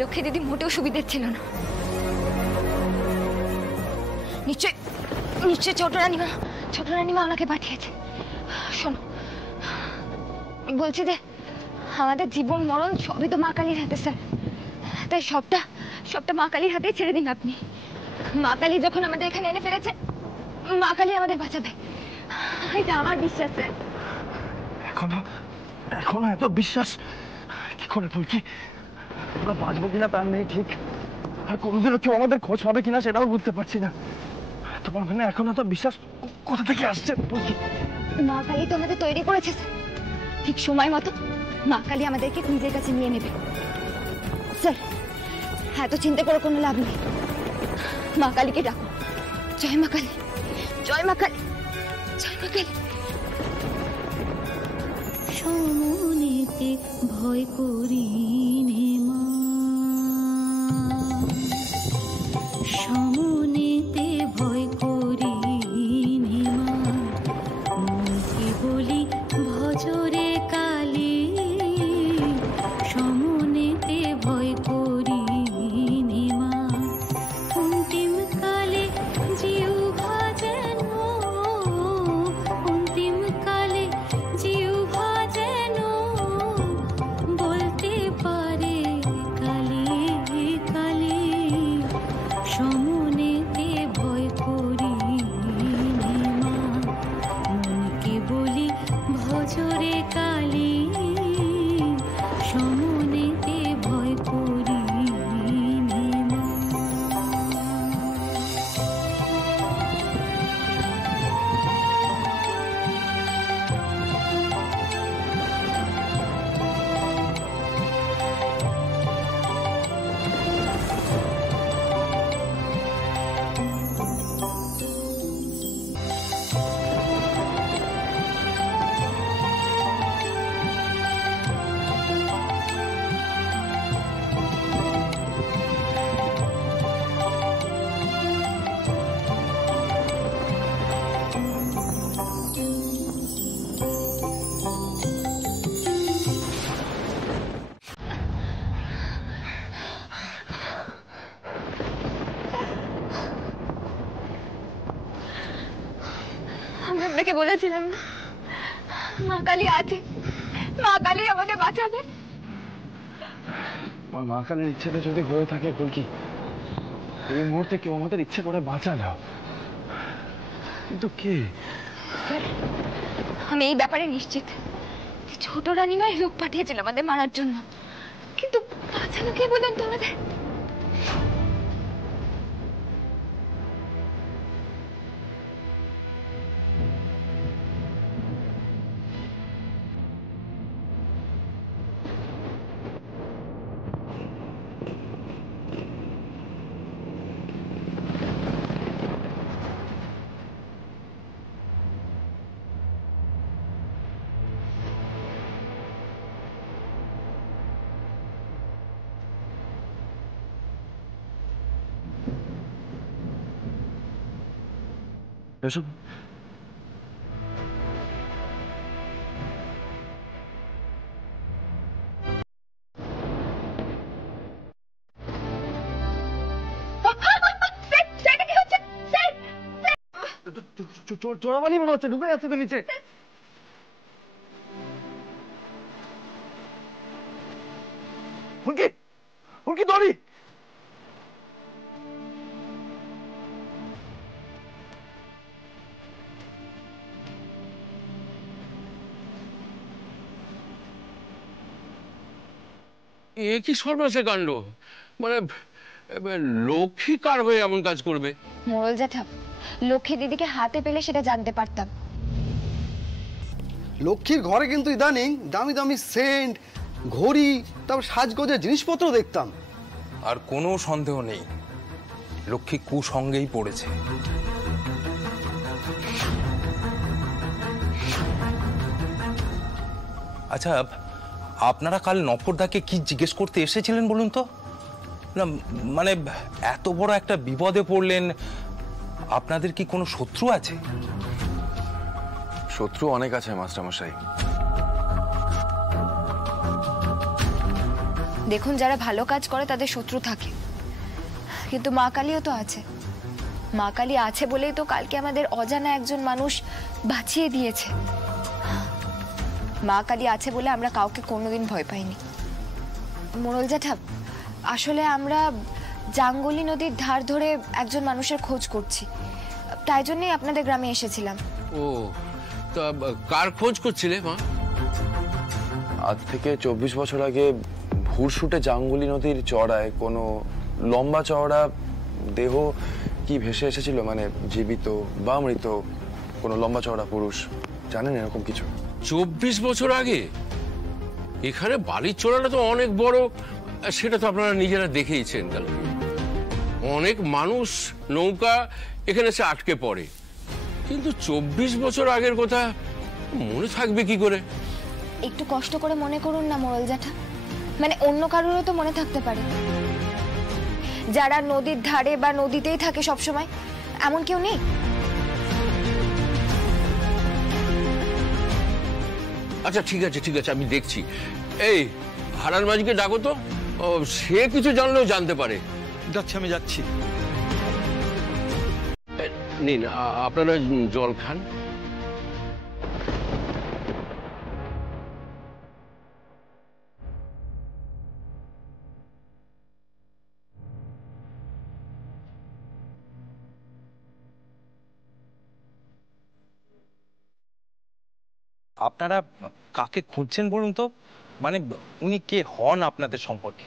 লক্ষ্মী দিদি মোটেও সুবিধের ছিল না। নিশ্চয় নিশ্চয় ছোট রানীমা ওনাকে পাঠিয়েছে। শোনো, বলছি যে আমাদের জীবন মরণ সবই তো মা কালীর হাতে স্যার, তাই সবটা মা কালীর হাতেই ছেড়ে দিন আপনি। মা কালী যখন আমাদের এখানে এনে ফেলেছে, মা কালী আমাদের বাঁচাবে, এটা আমার বিশ্বাস স্যার। এখনো এত বিশ্বাস কি করে তুলছি? আমরা বাঁচবো কিনা তার নেই ঠিক, আর কোনোদিনও কেউ আমাদের খোঁজ পাবে কিনা সেটাও বুঝতে পারছি না। তোমার মানে এখন এত বিশ্বাস কোথা থেকে আসছে তুলছি? মা কালী তো আমাদের তৈরি করেছে স্যার, ঠিক সময় মতো মা কালী আমাদেরকে নিজের কাছে নিয়ে নেবে স্যার। এত চিন্তা করে কোনো লাভ নেই, মা কালীকে ডাকো। জয় মা কালী, জয় মা কালী, জয় মা কালী। সমনেতে ভয় করি নে মা, সমনেতে ভয় করি নে মা, মনকে বলি ভজরে কালী, সমনেতে ভয় করি নে মা, অন্তিম কালে জিহ্বা যেন, অন্তিম কালে জিহ্বা যেন বলতে পারে কালী কালী, সমনেতে ভয় করি নে মা, মনকে বলি ভজরে কালী, সমনেতে ভয় করি নে মা। আমি আপনাকে বলেছিলাম না, মা কালী আছে, মা কালী আমাকে বাঁচাবে। মা কালীর ইচ্ছেটা যদি হয়ে থাকে ফুলকি, এই মুহূর্তে কেউ আমাদের ইচ্ছে করে বাঁচালো, কিন্তু কে? আমি এই ব্যাপারে নিশ্চিত, ছোট রানীমাই লোক পাঠিয়েছিল আমাদের মারার জন্য, কিন্তু বাঁচানো কে বলেন তো আমাদের? এসব চোরাবালি মনে হচ্ছে, ঢুকে যাচ্ছে তো নিচে। ফুলকি, ফুলকি দড়ি। এ কি সর্বনাশে কাণ্ড! মানে লক্ষ্মী কার হয়ে এমন কাজ করবে? মোড়ল জ্যাঠা, লক্ষ্মী দিদিকে হাতে পেলে সেটা জানতে পারতাম। লক্ষ্মীর ঘরে কিন্তু ইদানিং দামি দামি সেন্ট, ঘড়ি, তারপর সাজগোজের জিনিসপত্র দেখতাম। আর কোনো সন্দেহ নেই, লক্ষ্মী কুসঙ্গেই পড়েছে। আচ্ছা, আপনারা কাল নফরদাকে কি জিজ্ঞেস করতে এসেছিলেন বলুন তো? না মানে এত বড় একটা বিপদে পড়লেন, আপনাদের কি কোনো শত্রু আছে? শত্রু অনেক আছে মাস্টারমশাই। দেখুন, যারা ভালো কাজ করে তাদের শত্রু থাকে, কিন্তু মা কালীও তো আছে। মা কালী আছে বলেই তো কালকে আমাদের অজানা একজন মানুষ বাঁচিয়ে দিয়েছে। মা কালী আছে বলে আমরা কাউকে কোনোদিন ভয় পাইনি। মোড়ল জ্যাঠা, আসলে আমরা জাঙ্গলি নদীর ধার ধরে একজন মানুষের খোঁজ করছি, তাই জন্যই আপনাদের গ্রামে এসেছিলাম। ও, তা কার খোঁজ করছিলে মা? আজ থেকে 24 বছর আগে ভুরশুটে জাঙ্গুলি নদীর চড়ায় কোনো লম্বা চওড়া দেহ কি ভেসে এসেছিল, মানে জীবিত বা মৃত কোনো লম্বা চওড়া পুরুষ, জানেন এরকম কিছু? 24 বছর আগে? এখানে বালির চড়াটা তো অনেক বড়, সেটা তো আপনারা নিজেরা দেখেইছেন। অনেক মানুষ নৌকা এখানে এসে আটকে পড়ে, কিন্তু 24 বছর আগের কথা মনে থাকবে কি করে? একটু কষ্ট করে মনে করুন না মোড়ল জ্যাঠা, মানে অন্য কারোরও তো মনে থাকতে পারে, যারা নদীর ধারে বা নদীতেই থাকে সবসময়, এমন কেউ নেই? আচ্ছা ঠিক আছে ঠিক আছে, আমি দেখছি। এই হারান মাঝিকে ডাকো তো, সে কিছু জানলেও জানতে পারে। যাচ্ছি, আমি যাচ্ছি। নিন আপনারা জল খান। আপনারা কাকে খুঁজছেন বলুন তো? মানে উনি কে হন আপনাদের সম্পর্কে?